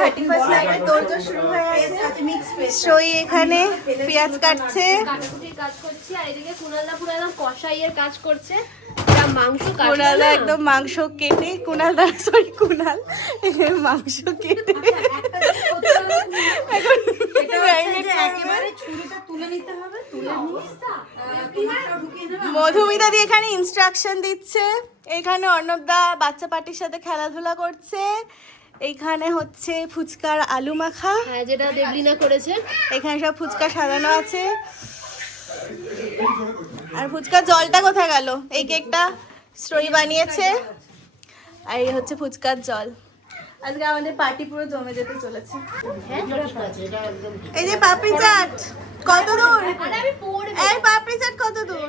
31st নাইটের তোড়জোড় শুরু হয়ে গেছে। সই এখানে পেঁয়াজ কাটছে, কাটাকুটির কাজ করছি, আর এদিকে কুনালদা পুরো একদম কষাইয়ের কাজ করছে। মাংস কুনালদা একদম মাংস কেটে, কুনাল মাংস কেটে মধুমিতা দি এখানে ইনস্ট্রাকশন দিচ্ছে। এখানে অর্ণবদা বাচ্চা পার্টির সাথে খেলাধুলা করছে। এইখানে হচ্ছে ফুচকার আলু মাখা, হ্যাঁ যেটা দেবলিনা করেছে। এখানে সব ফুচকা সাজানো আছে। আর ফুচকার জলটা কোথায় গেল? এই কেকটা শ্রী বানিয়েছে, আর এই হচ্ছে ফুচকার জল। আজকে আমাদের পার্টি পুরো জমে যেতে চলেছে। এই যে পাপড়ি চাট কত দূর? এই পাপড়ি চাট কত দূর?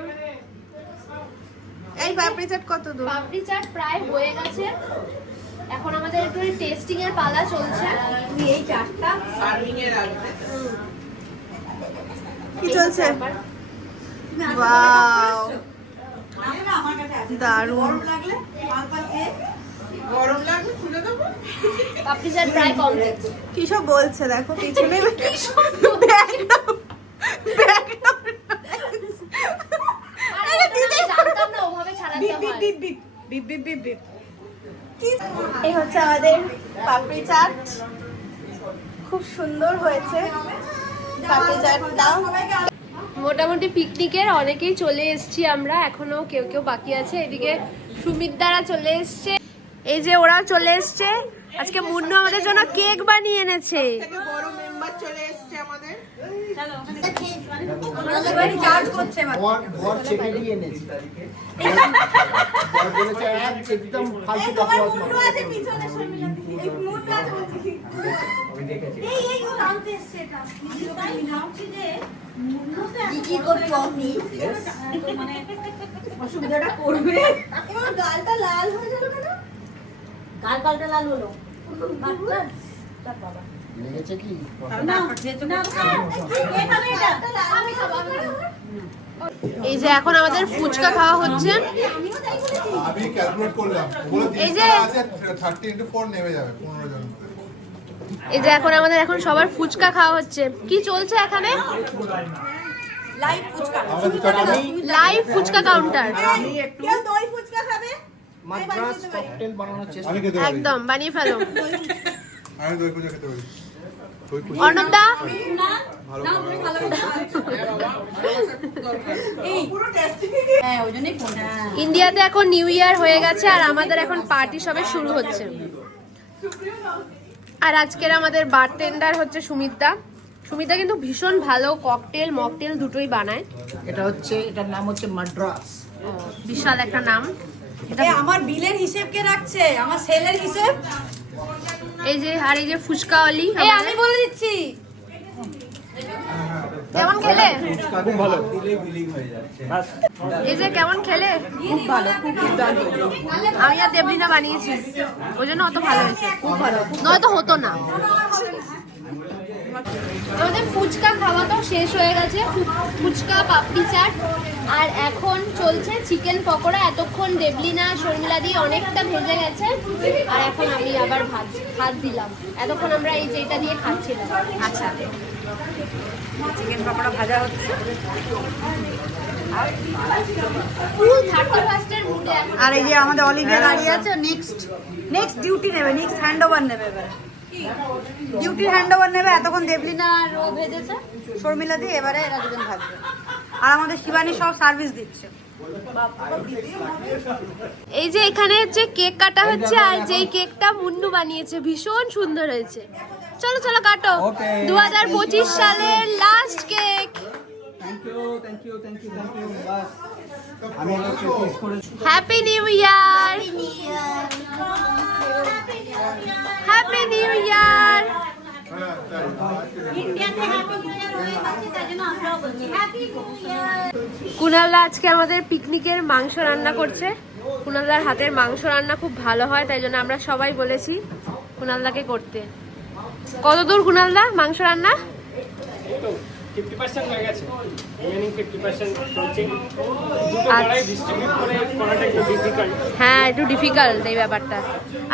এই পাপড়ি চাট কত দূর? পাপড়ি চাট প্রায় হয়ে গেছে, এখন আমাদের একটু টেস্টিং এর পালা চলছে। এই চাটটা সার্ভিং এর রাখবে। কি চলছে? ওয়াও দারুণ। গরম লাগলে খুলে দেবো। পাপড়ি চাট প্রায় কমপ্লিট। কি সব বলছে দেখো পিছনে। এই হচ্ছে আমাদের পাপড়ি চাট, খুব সুন্দর হয়েছে পাপড়ি চাটটা। মোটামুটি পিকনিকের অনেকেই চলে এসেছি আমরা, এখনো কেউ কেউ বাকি আছে। এদিকে সুমিত দ্বারা চলে এসছে, এই যে ওরাও চলে এসছে। আজকে মুন্নু আমাদের জন্য কেক বানিয়ে এনেছে। বড় মেম্বার চলে এসছে আমাদের। অসুবিধাটা করবে। গালটা লাল হয়ে গেল কেন? গালটা লাল হলো। এই যে এখন আমাদের ফুচকা খাওয়া হচ্ছে। আমি ক্যালকুলেট করলাম, এই যে 30 into 4 নেমে যাবে 15 জন। এই যে এখন আমাদের সবার ফুচকা খাওয়া হচ্ছে। কি চলছে এখানে? Live fuchka, live fuchka counter. কেউ দই ফুচকা খাবে? মাদ্রাজ ককটেল বানানোর চেষ্টা। আমি খেতে পারি, একদম বানিয়ে ফেলো। আমি দই ফুচকা খেতে পারি। অর্ণবদা ইন্ডিয়াতে এখন নিউ ইয়ার হয়ে গেছে, আর আমাদের এখন পার্টি সবে শুরু হচ্ছে। আর আজকের আমাদের বারটেন্ডার হচ্ছে সুমিতদা। সুমিতদা কিন্তু ভীষণ ভালো ককটেল মকটেল দুটোই বানায়। এটার নাম হচ্ছে মাদ্রাজ। বিশাল একটা নাম। এটা আমার বিলের হিসেব কে রাখছে? আমার সেলের হিসেব। এই যে আর এই যে ফুচকাওয়ালি, আমি বলে দিচ্ছি। কেমন খেলে? খুব ভালো। এই যে কেমন খেলে? খুব ভালো, খুব দুর্দান্ত। আমি আর দেবলিনা বানিয়েছি, ওই জন্য অত ভালো হয়েছে। খুব ভালো, নয়তো হতো না। আমাদের ফুচকা খাওয়া তো শেষ হয়ে গেছে, ফুচকা পাপড়ি চাট, আর এখন চলছে চিকেন পকোড়া। এতক্ষণ দেবলিনা শর্মিলা দিয়ে অনেকটা ভেজে গেছে, আর এখন আমি আবার ভাত দিলাম। এতক্ষণ আমরা এই যে এটা দিয়ে খাচ্ছিলাম। আচ্ছা, চিকেন পকোড়া ভাজা হচ্ছে। ফুল 31st মুডে। আর এই যে আমাদের অলিভিয়া দাঁড়িয়ে আছে, নেক্সট ডিউটি নেবে, নেক্সট হ্যান্ডওভার নেবে। এবারে ডিউটি হ্যান্ডওভার নেবে। এতক্ষণ দেবলিনা আর ও ভেজেছে, শর্মিলা দিয়ে, এবারে এরা দুজন ভাজবে। আর আমাদের শিবানী সব সার্ভিস দিচ্ছে। এই যে এখানে যে কেক কাটা হচ্ছে, আর যেই কেকটা মুন্নু বানিয়েছে ভীষণ সুন্দর হয়েছে। চলো চলো কাটো। 2025 সালের লাস্ট কেক। থ্যাংক ইউ বাস আমি একটা প্র্যাকটিস করেছি। Happy new year, happy new year. কুনালদা আজকে আমাদের পিকনিকের মাংস রান্না করছে। কুনালদার হাতের মাংস রান্না খুব ভালো হয়, তাই জন্য আমরা সবাই বলেছি কুনালদাকে করতে। কতদূর কুনালদা মাংস রান্না? 50% হয়ে গেছে, রিমেনিং 50% চলছে। দুটো কড়াই ডিস্ট্রিবিউট করে করাটা একটু ডিফিকাল্ট। হ্যাঁ একটু ডিফিকাল্ট এই ব্যাপারটা।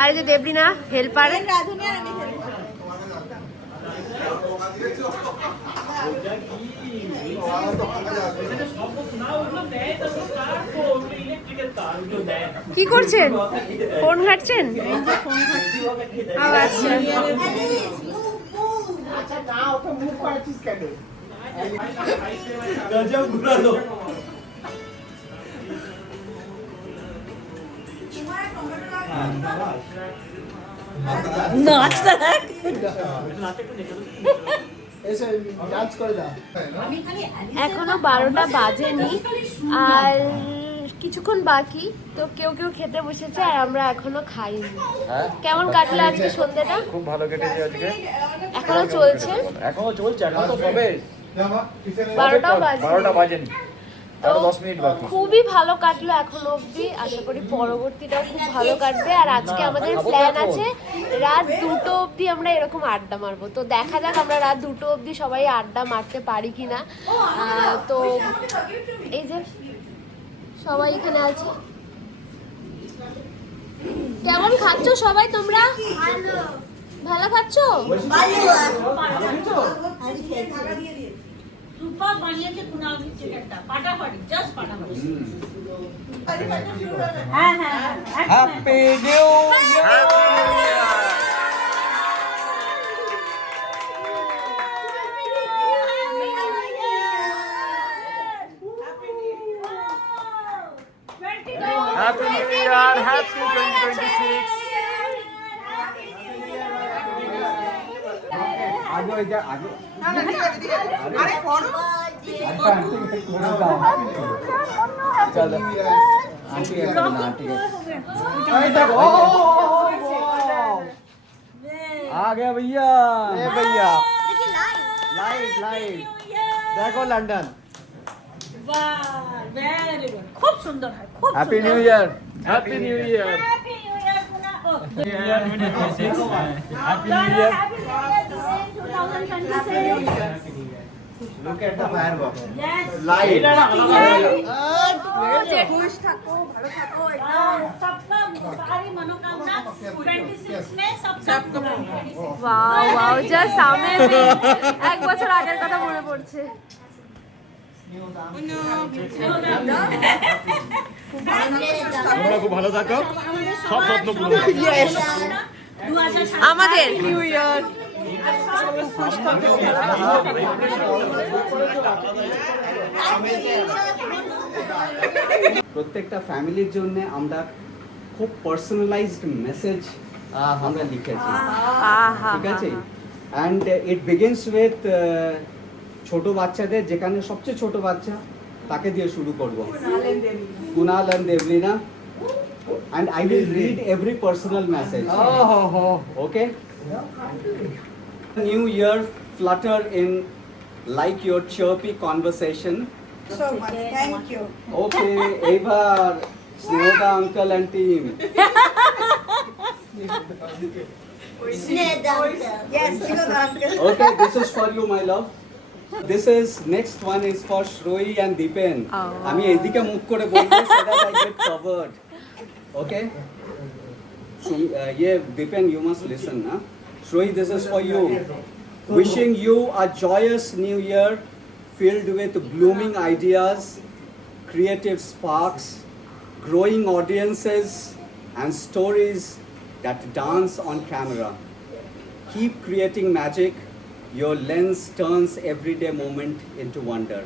আর এই যে দেবলিনা হেল্পার। কি করছেন? ফোন ঘাটছেন? আচ্ছা আচ্ছা না ওকে মুভ করেছিস কেন? গজব ঘুরালো। নাচটা দেখ। এসে ডান্স করে দাও। এখনো 12টা বাজেনি আর কিছুক্ষণ বাকি, তো কেউ কেউ খেতে বসেছে আর আমরা এখনো খাইনি। কেমন কাটলো আজকে সন্ধ্যাটা? খুব ভালো কেটেছে আজকে। এখনো চলছে, এখনো চলছে, এখন তো সবে 12টাও বাজে। 12টা বাজেনি, তো আরো 10 মিনিট বাকি। খুবই ভালো কাটলো এখনো অবধি, আশা করি পরবর্তীটাও খুব ভালো কাটবে। আর আজকে আমাদের প্ল্যান আছে রাত 2টো অবধি আমরা এরকম আড্ডা মারবো। তো দেখা যাক আমরা রাত 2টো অবধি সবাই আড্ডা মারতে পারি কিনা। তো এই যে সবাই এখানে আছে। কেমন খাচ্ছ সবাই তোমরা? ভালো খাচ্ছ? সুপার বানিয়েছে কুনাল চিকেনটা, ফাটাফাটি, জাস্ট ফাটাফাটি। হ্যাঁ হ্যাঁ happy new happy new year, happy 2026। আগে ওই যে আগে আরে করো আচ্ছা আন্টি করে দাও। চলো আন্টি একটা না আন্টি এই দেখো आ गया भैया। ए भैया, लाइट लाइट देखो लंदन। ভেরি গুড, খুব সুন্দর হয়, খুব happy new year, happy new year. Happy new year Kunal. Happy new year, happy new year. Look at the firework. Light खुश থাকো, ভালো থাকো, একদম सबका सारी मनोकामना 26 में सब पूरा हो। Wow wow, just amazing. এক বছর আগের কথা মনে পড়ছে। তোমরা খুব ভালো থাকো, সব স্বপ্ন পূরণ হোক। আমাদের নিউ ইয়ার প্রত্যেকটা ফ্যামিলির জন্য আমরা খুব পার্সোনালাইজড মেসেজ আমরা লিখেছি, ঠিক আছে? অ্যান্ড ইট বিগিনস উইথ ছোট বাচ্চাদের, যেখানে সবচেয়ে ছোট বাচ্চা তাকে দিয়ে শুরু করব, Kunal and Deblina. And I will read every personal message, okay? New year flutter in like your chirpy conversation. so much, thank you. Okay, এবার Sneha uncle and team. Yes, you know the uncle. Okay, this is for you, my love. This is next one is for Shroyi and Deepen. আমি এদিকে মুখ করে বলবো so that I get covered. Okay? So, Deepen, you must listen, na? Shroyi, this is for you. Wishing you a joyous new year filled with blooming ideas, creative sparks, growing audiences, and stories that dance on camera. Keep creating magic. Your lens turns everyday moment into wonder.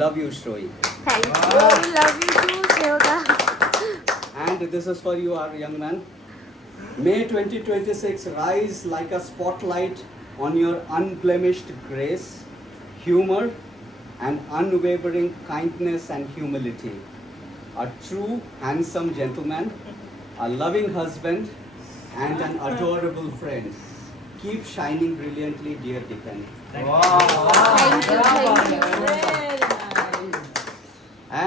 Love you, Shroyi. Thank you, love you too শ্রেয়দা। And this is for you, our young man. May 2026 rise like a spotlight on your unblemished grace, humor, and unwavering kindness and humility. A true, handsome gentleman, a loving husband, and an adorable friend. Keep shining brilliantly, dear Deepen. Thank you, thank you.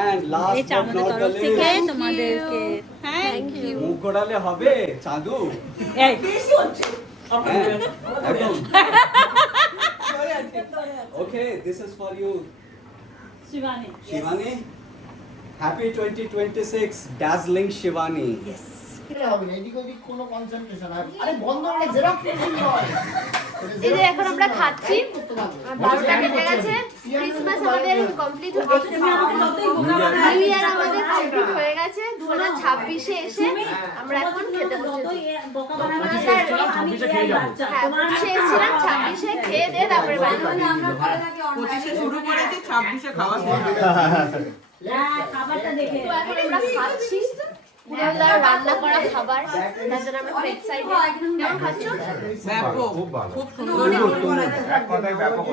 And last এই but আমাদের not the তরফ থেকে least, তোমাদেরকে thank you. মুখ ঘোরালে হবে চাঁদু। এই হ্যাঁ, একদম। Okay, this is for you, Shivani. Shivani. Happy 2026, dazzling Shivani. Yes. এদিক ওদিক কোনো কনসেন্ট্রেশন আরে বন্ধ করে জেরক্স এই যে এখন আমরা খাচ্ছি, 12টা বেজে গেছে। ক্রিসমাস আমাদের কমপ্লিট, নিউ ইয়ার আমাদের কমপ্লিট হয়ে গেছে। 2026-এ এসে আমরা এখন খেতে বসেছি। হ্যাঁ, 25-এ এসেছিলাম, 26-এ খেয়ে দিয়ে তারপরে বাড়ি যাবো। 25-এ শুরু করেছি, 26-এ খাওয়া শেষ। তো এখন আমরা খাচ্ছি পুরোদার রান্না করা খাবার, তার জন্য আমরা খুব এক্সাইটেড। কেমন খাচ্ছ? ব্যাপক, খুব সুন্দর করেছে। এক কথায় ব্যাপক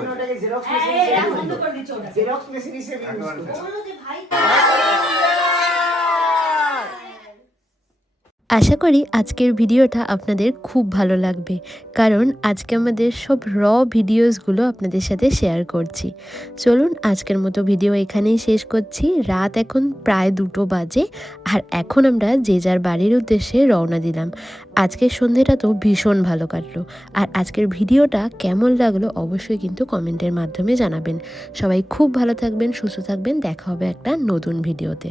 আশা করি আজকের ভিডিওটা আপনাদের খুব ভালো লাগবে, কারণ আজকে আমাদের সব ভিডিওসগুলো আপনাদের সাথে শেয়ার করছি। চলুন আজকের মতো ভিডিও এখানেই শেষ করছি। রাত এখন প্রায় 2টো বাজে, আর এখন আমরা যে যার বাড়ির উদ্দেশ্যে রওনা দিলাম। আজকের সন্ধ্যেটা তো ভীষণ ভালো কাটলো, আর আজকের ভিডিওটা কেমন লাগলো অবশ্যই কিন্তু কমেন্টের মাধ্যমে জানাবেন। সবাই খুব ভালো থাকবেন, সুস্থ থাকবেন, দেখা হবে একটা নতুন ভিডিওতে।